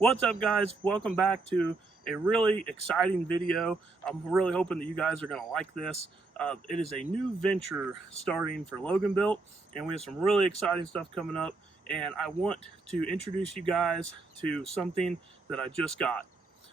What's up, guys? Welcome back to a really exciting video. I'm really hoping that you guys are going to like this. It is a new venture starting for Loganbuilt, and we have some really exciting stuff coming up, and I want to introduce you guys to something that I just got.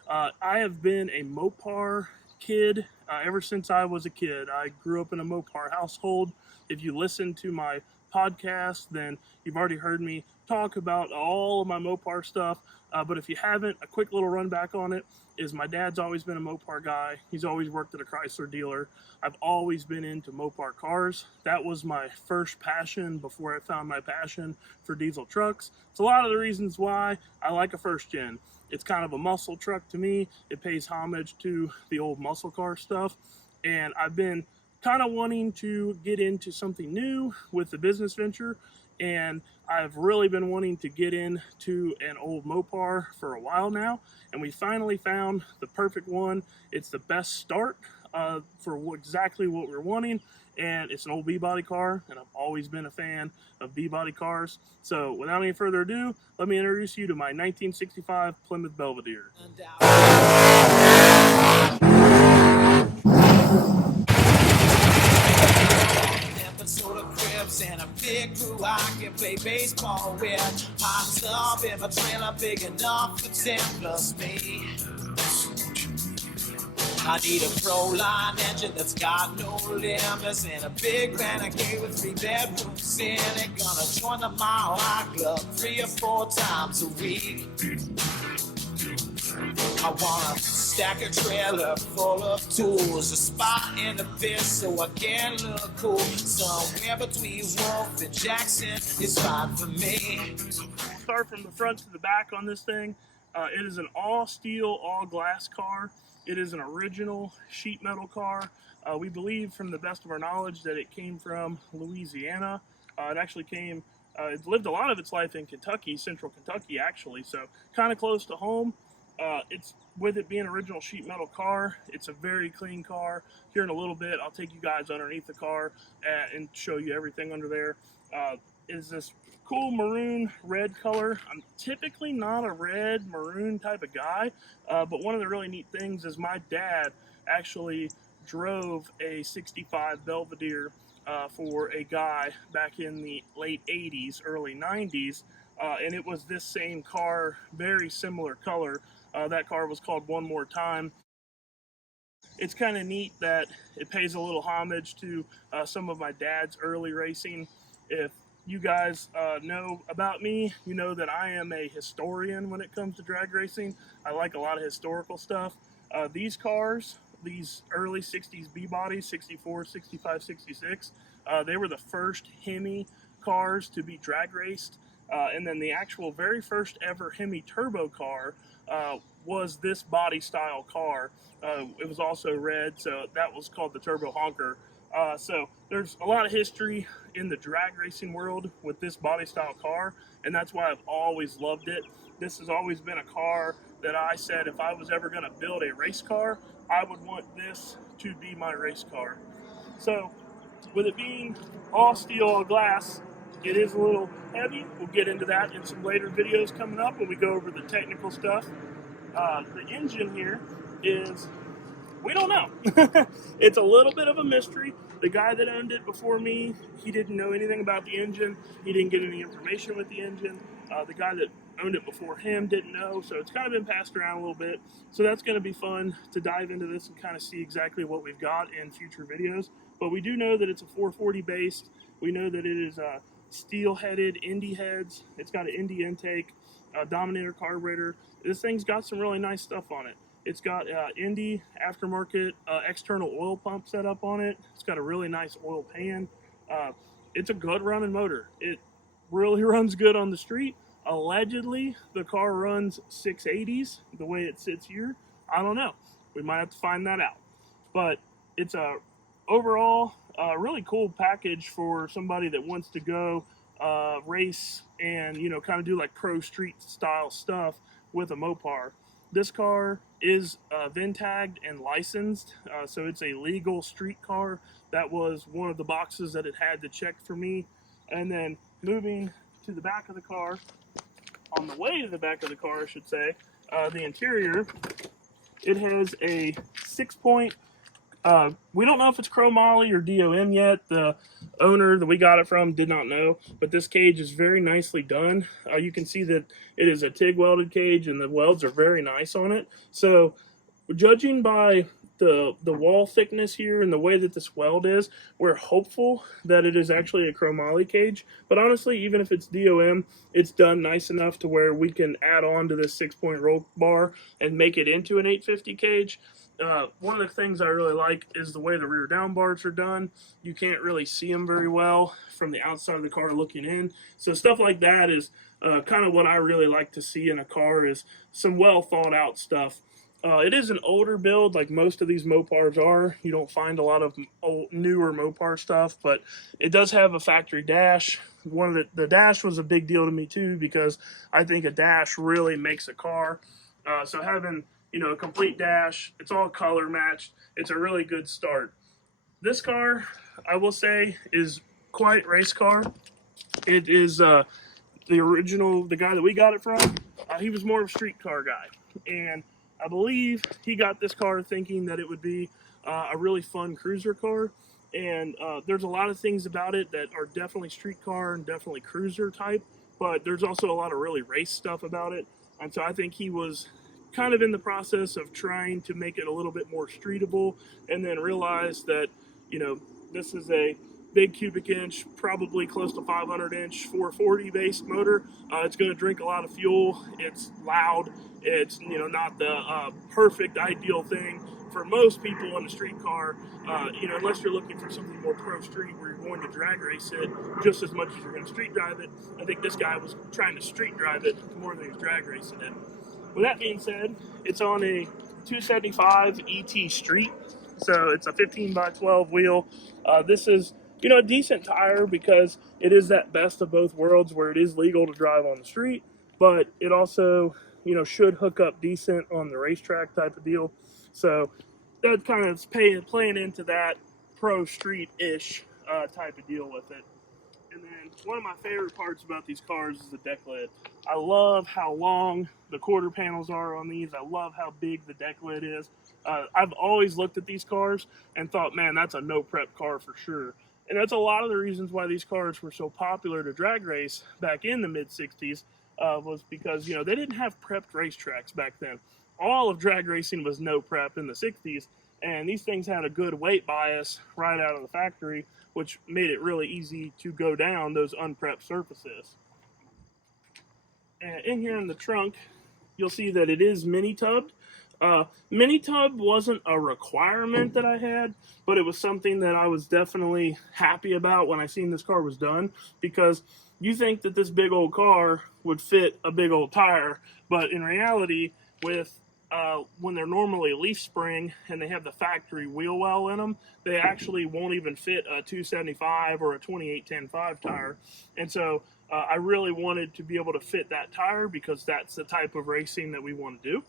I have been a Mopar kid ever since I was a kid. I grew up in a Mopar household. If you listen to my podcast, then you've already heard me talk about all of my Mopar stuff. But if you haven't, a quick little run back on it is my dad's always been a Mopar guy. He's always worked at a Chrysler dealer. I've always been into Mopar cars. That was my first passion before I found my passion for diesel trucks. It's a lot of the reasons why I like a first gen. It's kind of a muscle truck to me. It pays homage to the old muscle car stuff. And I've been kind of wanting to get into something new with the business venture, and I've really been wanting to get into an old Mopar for a while now, and we finally found the perfect one. It's the best start for exactly what we're wanting, and it's an old B-body car, and I've always been a fan of B-body cars. So without any further ado, let me introduce you to my 1965 Plymouth Belvedere. And a big crew I can play baseball with. Hot tub in my trailer big enough for 10 plus me. I need a Pro-Line engine that's got no limits, and a big Renegade with 3 bedrooms in it. Gonna join the Mile High Club 3 or 4 times a week. I want a stack a trailer full of tools, a spot in the pit so I can look cool. Somewhere between Wolf and Jackson is fine for me. Start from the front to the back on this thing. It is an all steel, all glass car. It is an original sheet metal car. We believe, from the best of our knowledge, that it came from Louisiana. It actually came, it lived a lot of its life in Kentucky, central Kentucky actually, so kind of close to home. It's, with it being an original sheet metal car, it's a very clean car. Here in a little bit, I'll take you guys underneath the car and show you everything under there. Is this cool maroon red color. I'm typically not a red maroon type of guy, but one of the really neat things is my dad actually drove a 65 Belvedere for a guy back in the late 80s, early 90s, and it was this same car, very similar color. That car was called One More Time. It's kind of neat that it pays a little homage to some of my dad's early racing. If you guys know about me, you know that I am a historian when it comes to drag racing. I like a lot of historical stuff. These cars, these early 60s B-bodies, 64, 65, 66, they were the first Hemi cars to be drag raced. And then the actual very first ever Hemi turbo car was this body style car. It was also red, so that was called the Turbo Honker. So there's a lot of history in the drag racing world with this body style car, and that's why I've always loved it. This has always been a car that I said if I was ever going to build a race car, I would want this to be my race car. So with it being all steel, all glass, it is a little heavy. We'll get into that in some later videos coming up when we go over the technical stuff. The engine here is, we don't know. It's a little bit of a mystery. The guy that owned it before me, he didn't know anything about the engine. He didn't get any information with the engine. The guy that owned it before him didn't know, so it's kind of been passed around a little bit. So that's going to be fun to dive into this and kind of see exactly what we've got in future videos. But we do know that it's a 440 based. We know that it is steel-headed Indy heads. It's got an Indy intake, Dominator carburetor. This thing's got some really nice stuff on it. It's got Indy aftermarket external oil pump set up on it. It's got a really nice oil pan. It's a good running motor. It really runs good on the street. Allegedly, the car runs 680s the way it sits here. I don't know. We might have to find that out. But it's a overall really cool package for somebody that wants to go race and, you know, kind of do like pro street style stuff with a Mopar. This car is VIN tagged and licensed, so it's a legal street car. That was one of the boxes that it had to check for me. And then moving to the back of the car, on the way to the back of the car, I should say, the interior, it has a 6-point. We don't know if it's chromoly or DOM yet. The owner that we got it from did not know, but this cage is very nicely done. You can see that it is a TIG welded cage, and the welds are very nice on it. So, judging by the wall thickness here and the way that this weld is, we're hopeful that it is actually a chromoly cage. But honestly, even if it's DOM, it's done nice enough to where we can add on to this 6-point roll bar and make it into an 850 cage. One of the things I really like is the way the rear down bars are done. You can't really see them very well from the outside of the car looking in. So stuff like that is kind of what I really like to see in a car, is some well thought out stuff. It is an older build, like most of these Mopars are. You don't find a lot of newer Mopar stuff, but it does have a factory dash. One of the dash was a big deal to me too, because I think a dash really makes a car. So having, you know, a complete dash, it's all color matched. It's a really good start. This car, I will say, is quite race car. It is the original, the guy that we got it from. He was more of a street car guy, and I believe he got this car thinking that it would be a really fun cruiser car, and there's a lot of things about it that are definitely street car and definitely cruiser type, but there's also a lot of really race stuff about it. And so I think he was kind of in the process of trying to make it a little bit more streetable, and then realized that, you know, this is a big cubic inch, probably close to 500 inch 440 based motor. It's going to drink a lot of fuel. It's loud. It's, you know, not the perfect ideal thing for most people in a street car, you know, unless you're looking for something more pro street where you're going to drag race it just as much as you're going to street drive it. I think this guy was trying to street drive it more than he was drag racing it. With that being said, it's on a 275 ET Street, so it's a 15 by 12 wheel. This is, you know, a decent tire because it is that best of both worlds where it is legal to drive on the street, but it also, you know, should hook up decent on the racetrack type of deal. So that kind of playing into that pro street-ish type of deal with it. And then one of my favorite parts about these cars is the deck lid. I love how long the quarter panels are on these. I love how big the deck lid is. I've always looked at these cars and thought, man, that's a no prep car for sure. And that's a lot of the reasons why these cars were so popular to drag race back in the mid 60s, was because, you know, they didn't have prepped racetracks back then. All of drag racing was no prep in the 60s, and these things had a good weight bias right out of the factory, which made it really easy to go down those unprepped surfaces. And in here in the trunk, you'll see that it is mini tubbed. Mini tub wasn't a requirement that I had, but it was something that I was definitely happy about when I seen this car was done, because you think that this big old car would fit a big old tire, but in reality, with when they're normally leaf spring and they have the factory wheel well in them, they actually won't even fit a 275 or a 28-10-5 tire. And so I really wanted to be able to fit that tire because that's the type of racing that we want to do.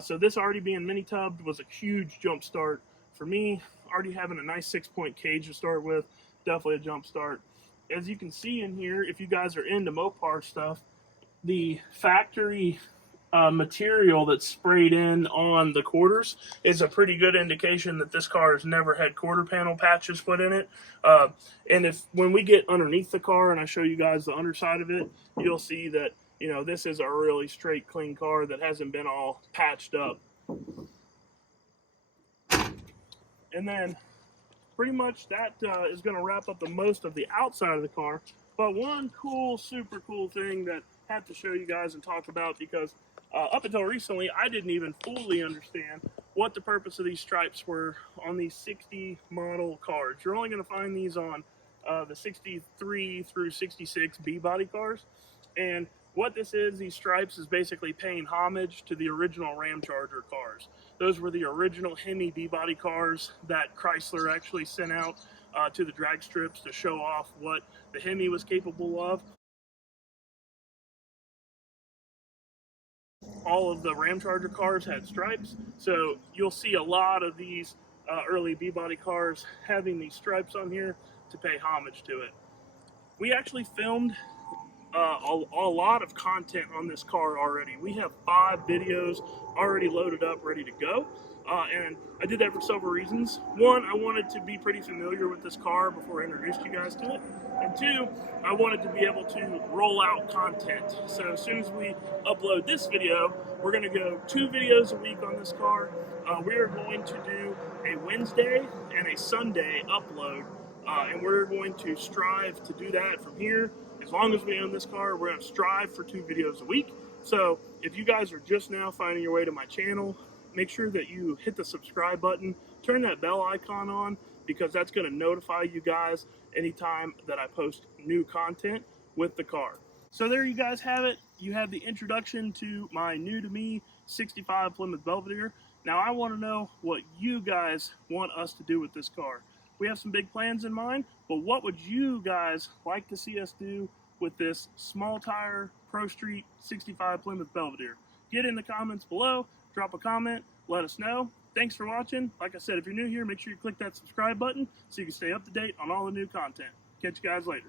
So this already being mini tubbed was a huge jump start for me. Already having a nice 6-point cage to start with, definitely a jump start. As you can see in here, if you guys are into Mopar stuff, the factory material that's sprayed in on the quarters is a pretty good indication that this car has never had quarter panel patches put in it. And when we get underneath the car and I show you guys the underside of it, you'll see that, you know, this is a really straight, clean car that hasn't been all patched up. And then pretty much that is going to wrap up the most of the outside of the car. But one cool, super cool thing that I have to show you guys and talk about, because up until recently, I didn't even fully understand what the purpose of these stripes were on these 60 model cars. You're only going to find these on the 63 through 66 B-body cars. And what this is, these stripes, is basically paying homage to the original Ramcharger cars. Those were the original Hemi B-body cars that Chrysler actually sent out to the drag strips to show off what the Hemi was capable of. All of the Ramcharger cars had stripes, so you'll see a lot of these early B-body cars having these stripes on here to pay homage to it. We actually filmed a lot of content on this car already. We have 5 videos already loaded up, ready to go. And I did that for several reasons. One, I wanted to be pretty familiar with this car before I introduced you guys to it. And 2, I wanted to be able to roll out content. So as soon as we upload this video, we're going to go 2 videos a week on this car. We are going to do a Wednesday and a Sunday upload. And we're going to strive to do that from here. As long as we own this car, we're going to strive for 2 videos a week. So if you guys are just now finding your way to my channel, make sure that you hit the subscribe button, turn that bell icon on, because that's going to notify you guys anytime that I post new content with the car. So there you guys have it. You have the introduction to my new to me 65 Plymouth Belvedere. Now I want to know what you guys want us to do with this car. We have some big plans in mind, but what would you guys like to see us do with this small tire Pro Street 65 Plymouth Belvedere? Get in the comments below, drop a comment, let us know. Thanks for watching. Like I said, if you're new here, make sure you click that subscribe button so you can stay up to date on all the new content. Catch you guys later.